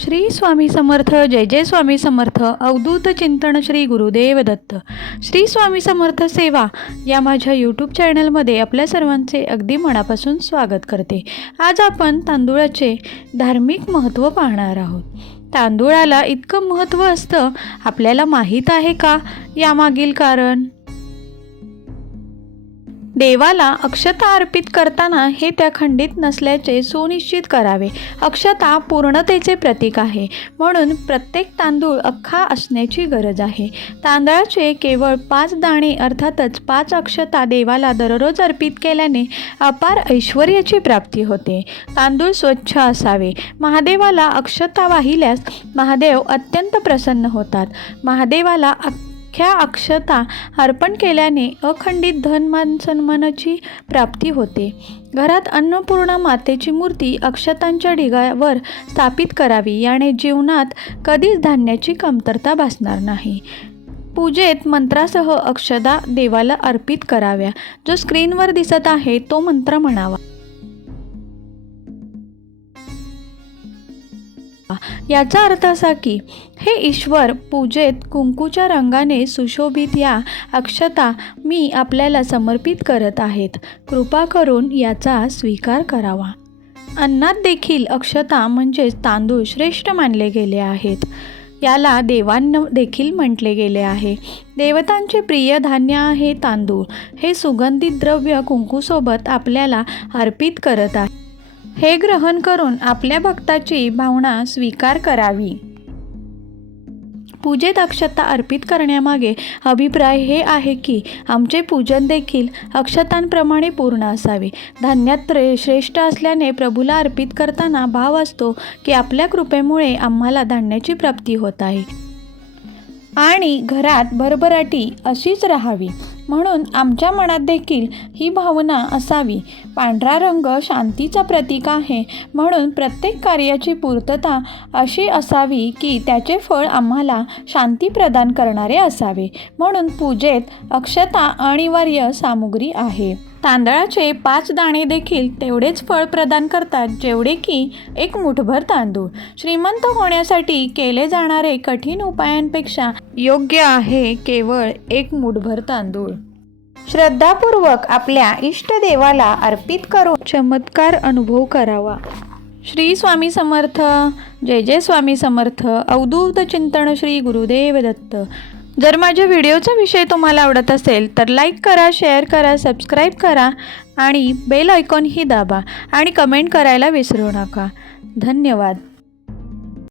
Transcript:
श्री स्वामी समर्थ जय जय स्वामी समर्थ अवधूत चिंतन श्री गुरुदेव दत्त. श्री स्वामी समर्थ सेवा या माझ्या यूट्यूब चॅनलमध्ये आपल्या सर्वांचे अगदी मनापासून स्वागत करते. आज आपण तांदूळाचे धार्मिक महत्त्व पाहणार आहोत. तांदूळाला इतकं महत्त्व असतं आपल्याला माहीत आहे का? यामागील कारण? देवाला अक्षता अर्पित करताना हे त्या खंडित नसल्याचे सुनिश्चित करावे. अक्षता पूर्णतेचे प्रतीक आहे. म्हणून प्रत्येक तांदूळ अख्खा असण्याची गरज आहे. तांदळाचे केवळ पाच दाणे अर्थातच पाच अक्षता देवाला दररोज अर्पित केल्याने अपार ऐश्वर्याची प्राप्ती होते. तांदूळ स्वच्छ असावे. महादेवाला अक्षता वाहिल्यास महादेव अत्यंत प्रसन्न होतात. महादेवाला ह्या अक्षता अर्पण केल्याने अखंडित धनमान सन्मानाची प्राप्ती होते. घरात अन्नपूर्णा मातेची मूर्ती अक्षतांच्या ढिगावर स्थापित करावी याने जीवनात कधीच धान्याची कमतरता भासणार नाही. पूजेत मंत्रासह अक्षदा देवाला अर्पित कराव्या. जो स्क्रीनवर दिसत आहे तो मंत्र म्हणावा. याचा अर्थ असा की हे ईश्वर पूजेत कुंकूच्या रंगाने सुशोभित या अक्षता मी आपल्याला समर्पित करत आहेत. कृपा करून याचा स्वीकार करावा. अन्नात देखील अक्षता म्हणजेच तांदूळ श्रेष्ठ मानले गेले आहेत. याला देवांना देखील म्हटले गेले आहे. देवतांचे प्रिय धान्य आहे तांदूळ. हे सुगंधित द्रव्य कुंकूसोबत आपल्याला अर्पित करत आहे. हे ग्रहण करून आपल्या भक्ताची भावना स्वीकार करावी. पूजेत अक्षता अर्पित करण्यामागे अभिप्राय हे आहे की आमचे पूजन देखील अक्षतांप्रमाणे पूर्ण असावे. धान्यात श्रेष्ठ असल्याने प्रभूला अर्पित करताना भाव असतो की आपल्या कृपेमुळे आम्हाला धान्याची प्राप्ती होत आहे. आणि घरात भरभराटी अशीच राहावी. म्हणून आमच्या मनात देखील ही भावना असावी. पांढरा रंग शांतीचा प्रतीक आहे. म्हणून प्रत्येक कार्याची पूर्तता अशी असावी की त्याचे फळ आम्हाला शांती प्रदान करणारे असावे. म्हणून पूजेत अक्षता अनिवार्य सामुग्री आहे. तांदळाचे पाच दाणे देखील तेवढेच फळ प्रदान करतात जेवढे की एक मुठभर तांदूळ. श्रीमंत होण्यासाठी केले जाणारे कठीण उपायांपेक्षा योग्य आहे केवळ एक मुठभर तांदूळ. श्रद्धापूर्वक आपल्या इष्टदेवाला अर्पित करून चमत्कार अनुभव करावा. श्री स्वामी समर्थ. जय जय स्वामी समर्थ. अवधूत चिंतन श्री गुरुदेव दत्त. जर माझ्या व्हिडिओचा विषय तुम्हाला आवडत असेल तर लाईक करा शेअर करा सबस्क्राईब करा आणि बेल आयकॉनही दाबा आणि कमेंट करायला विसरू नका. धन्यवाद.